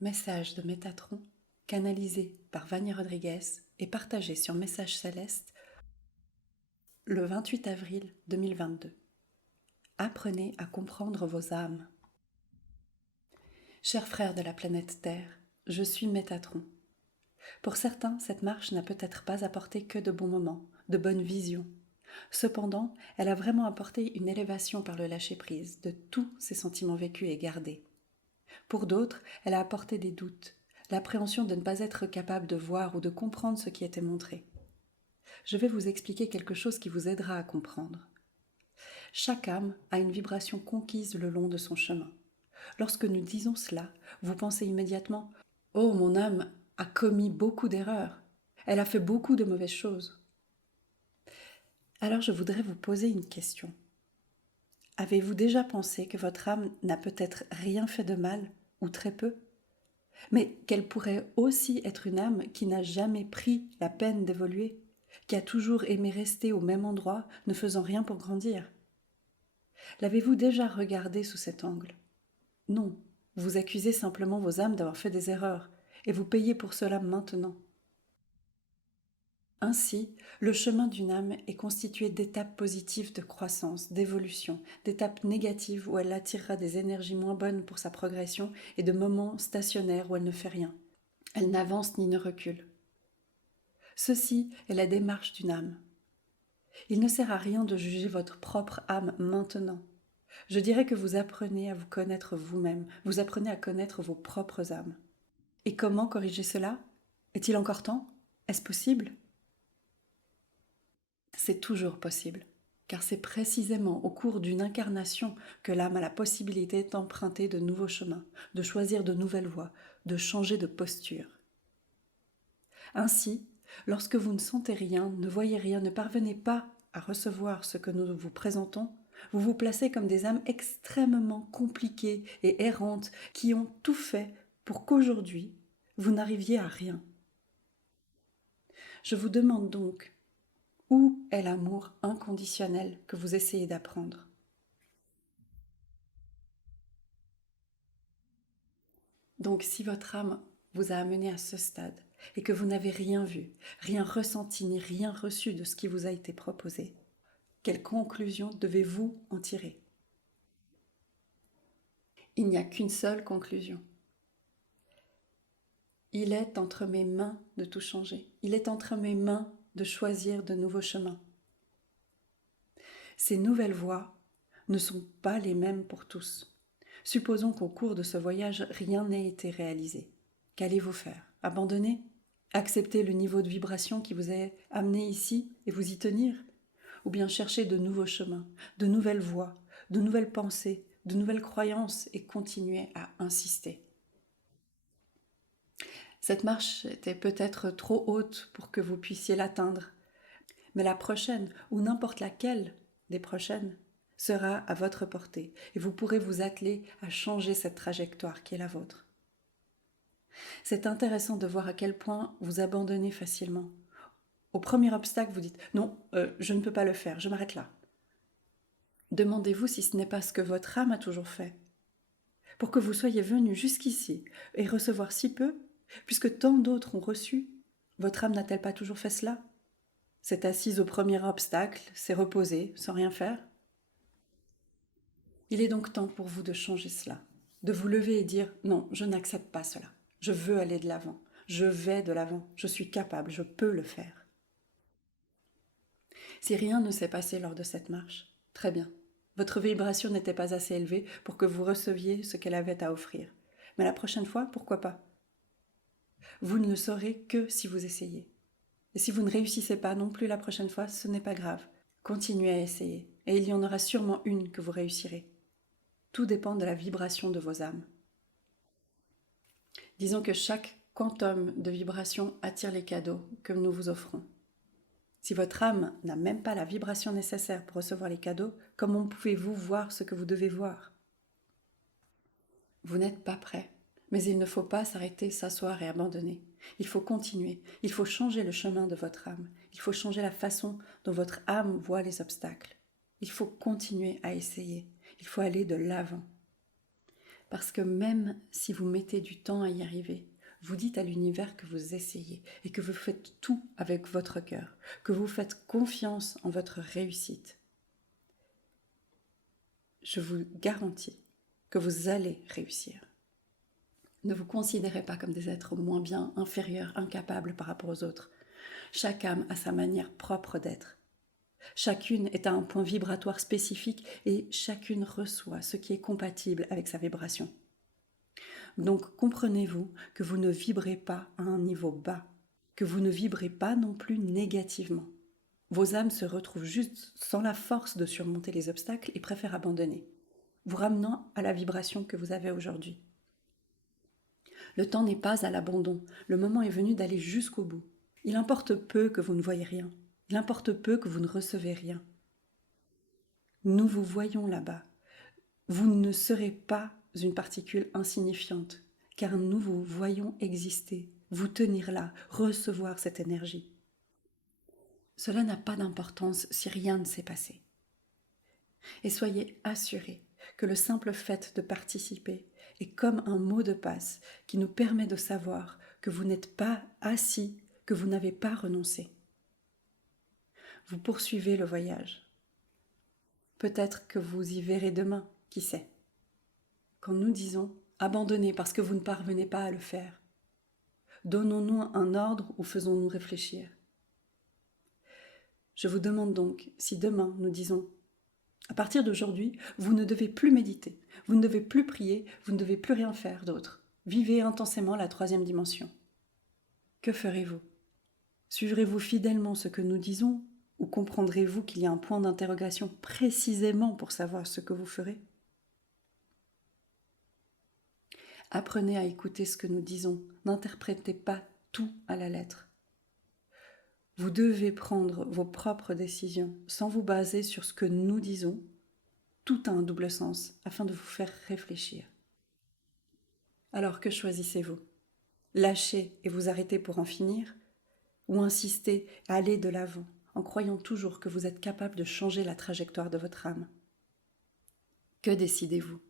Message de Métatron, canalisé par Vania Rodriguez et partagé sur Message Céleste le 28 avril 2022. Apprenez à comprendre vos âmes. Chers frères de la planète Terre, je suis Métatron. Pour certains, cette marche n'a peut-être pas apporté que de bons moments, de bonnes visions. Cependant, elle a vraiment apporté une élévation par le lâcher-prise de tous ces sentiments vécus et gardés. Pour d'autres, elle a apporté des doutes, l'appréhension de ne pas être capable de voir ou de comprendre ce qui était montré. Je vais vous expliquer quelque chose qui vous aidera à comprendre. Chaque âme a une vibration conquise le long de son chemin. Lorsque nous disons cela, vous pensez immédiatement « Oh, mon âme a commis beaucoup d'erreurs, elle a fait beaucoup de mauvaises choses. » Alors je voudrais vous poser une question. Avez-vous déjà pensé que votre âme n'a peut-être rien fait de mal, ou très peu, mais qu'elle pourrait aussi être une âme qui n'a jamais pris la peine d'évoluer, qui a toujours aimé rester au même endroit, ne faisant rien pour grandir? L'avez-vous déjà regardé sous cet angle? Non, vous accusez simplement vos âmes d'avoir fait des erreurs, et vous payez pour cela maintenant. Ainsi, le chemin d'une âme est constitué d'étapes positives de croissance, d'évolution, d'étapes négatives où elle attirera des énergies moins bonnes pour sa progression et de moments stationnaires où elle ne fait rien. Elle n'avance ni ne recule. Ceci est la démarche d'une âme. Il ne sert à rien de juger votre propre âme maintenant. Je dirais que vous apprenez à vous connaître vous-même, vous apprenez à connaître vos propres âmes. Et comment corriger cela? Est-il encore temps? Est-ce possible? C'est toujours possible, car c'est précisément au cours d'une incarnation que l'âme a la possibilité d'emprunter de nouveaux chemins, de choisir de nouvelles voies, de changer de posture. Ainsi, lorsque vous ne sentez rien, ne voyez rien, ne parvenez pas à recevoir ce que nous vous présentons, vous vous placez comme des âmes extrêmement compliquées et errantes qui ont tout fait pour qu'aujourd'hui, vous n'arriviez à rien. Je vous demande donc, où est l'amour inconditionnel que vous essayez d'apprendre? Donc si votre âme vous a amené à ce stade et que vous n'avez rien vu, rien ressenti ni rien reçu de ce qui vous a été proposé, quelle conclusion devez-vous en tirer? Il n'y a qu'une seule conclusion. Il est entre mes mains de tout changer. Il est entre mes mains de choisir de nouveaux chemins. Ces nouvelles voies ne sont pas les mêmes pour tous. Supposons qu'au cours de ce voyage, rien n'ait été réalisé. Qu'allez-vous faire? Abandonner? Accepter le niveau de vibration qui vous a amené ici et vous y tenir? Ou bien chercher de nouveaux chemins, de nouvelles voies, de nouvelles pensées, de nouvelles croyances et continuer à insister? Cette marche était peut-être trop haute pour que vous puissiez l'atteindre, mais la prochaine, ou n'importe laquelle des prochaines, sera à votre portée et vous pourrez vous atteler à changer cette trajectoire qui est la vôtre. C'est intéressant de voir à quel point vous abandonnez facilement. Au premier obstacle, vous dites « Non, je ne peux pas le faire, je m'arrête là ». Demandez-vous si ce n'est pas ce que votre âme a toujours fait. Pour que vous soyez venu jusqu'ici et recevoir si peu, puisque tant d'autres ont reçu, votre âme n'a-t-elle pas toujours fait cela? S'est assise au premier obstacle, s'est reposée, sans rien faire? Il est donc temps pour vous de changer cela, de vous lever et dire « Non, je n'accepte pas cela. Je veux aller de l'avant. Je vais de l'avant. Je suis capable. Je peux le faire. » Si rien ne s'est passé lors de cette marche, très bien. Votre vibration n'était pas assez élevée pour que vous receviez ce qu'elle avait à offrir. Mais la prochaine fois, pourquoi pas? Vous ne le saurez que si vous essayez. Et si vous ne réussissez pas non plus la prochaine fois, ce n'est pas grave. Continuez à essayer, et il y en aura sûrement une que vous réussirez. Tout dépend de la vibration de vos âmes. Disons que chaque quantum de vibration attire les cadeaux que nous vous offrons. Si votre âme n'a même pas la vibration nécessaire pour recevoir les cadeaux, comment pouvez-vous voir ce que vous devez voir? Vous n'êtes pas prêt, mais il ne faut pas s'arrêter, s'asseoir et abandonner. Il faut continuer, il faut changer le chemin de votre âme, il faut changer la façon dont votre âme voit les obstacles. Il faut continuer à essayer, il faut aller de l'avant. Parce que même si vous mettez du temps à y arriver, vous dites à l'univers que vous essayez et que vous faites tout avec votre cœur, que vous faites confiance en votre réussite. Je vous garantis que vous allez réussir. Ne vous considérez pas comme des êtres moins bien, inférieurs, incapables par rapport aux autres. Chaque âme a sa manière propre d'être. Chacune est à un point vibratoire spécifique et chacune reçoit ce qui est compatible avec sa vibration. Donc comprenez-vous que vous ne vibrez pas à un niveau bas, que vous ne vibrez pas non plus négativement. Vos âmes se retrouvent juste sans la force de surmonter les obstacles et préfèrent abandonner, vous ramenant à la vibration que vous avez aujourd'hui. Le temps n'est pas à l'abandon, le moment est venu d'aller jusqu'au bout. Il importe peu que vous ne voyez rien, il importe peu que vous ne recevez rien. Nous vous voyons là-bas. Vous ne serez pas une particule insignifiante, car nous vous voyons exister, vous tenir là, recevoir cette énergie. Cela n'a pas d'importance si rien ne s'est passé. Et soyez assurés que le simple fait de participer est comme un mot de passe qui nous permet de savoir que vous n'êtes pas assis, que vous n'avez pas renoncé. Vous poursuivez le voyage. Peut-être que vous y verrez demain, qui sait. Quand nous disons « abandonnez parce que vous ne parvenez pas à le faire », donnons-nous un ordre ou faisons-nous réfléchir? Je vous demande donc si demain nous disons « à partir d'aujourd'hui, vous ne devez plus méditer, vous ne devez plus prier, vous ne devez plus rien faire d'autre. Vivez intensément la 3e dimension. » Que ferez-vous? Suivrez-vous fidèlement ce que nous disons ou comprendrez-vous qu'il y a un point d'interrogation précisément pour savoir ce que vous ferez? Apprenez à écouter ce que nous disons, n'interprétez pas tout à la lettre. Vous devez prendre vos propres décisions sans vous baser sur ce que nous disons. Tout a un double sens afin de vous faire réfléchir. Alors que choisissez-vous? Lâcher et vous arrêter pour en finir? Ou insister à aller de l'avant en croyant toujours que vous êtes capable de changer la trajectoire de votre âme? Que décidez-vous?